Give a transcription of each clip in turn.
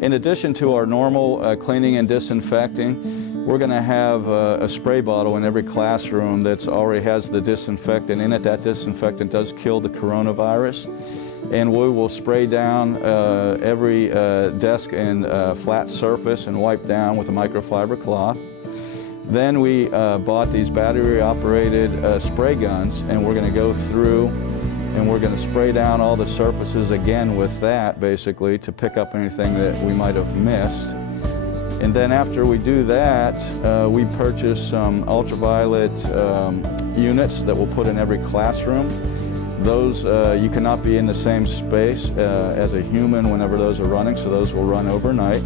In addition to our normal cleaning and disinfecting, we're going to have a spray bottle in every classroom that already has the disinfectant in it. That disinfectant does kill the coronavirus. And we will spray down every desk and flat surface and wipe down with a microfiber cloth. Then we bought these battery-operated spray guns, and we're going to go through and we're going to spray down all the surfaces again with that, basically, to pick up anything that we might have missed. And then after we do that, we purchase some ultraviolet units that we'll put in every classroom. Those, you cannot be in the same space as a human whenever those are running, so those will run overnight.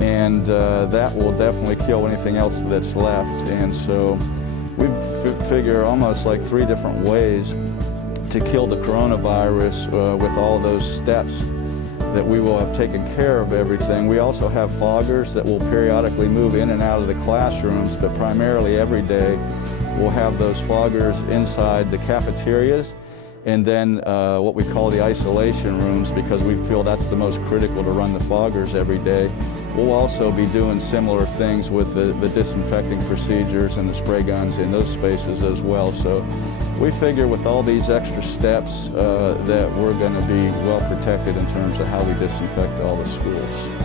And that will definitely kill anything else that's left. And so we figure almost like 3 different ways to kill the coronavirus with all those steps that we will have taken care of everything. We also have foggers that will periodically move in and out of the classrooms, but primarily every day we'll have those foggers inside the cafeterias and then what we call the isolation rooms, because we feel that's the most critical to run the foggers every day. We'll also be doing similar things with the disinfecting procedures and the spray guns in those spaces as well. So we figure with all these extra steps that we're going to be well protected in terms of how we disinfect all the schools.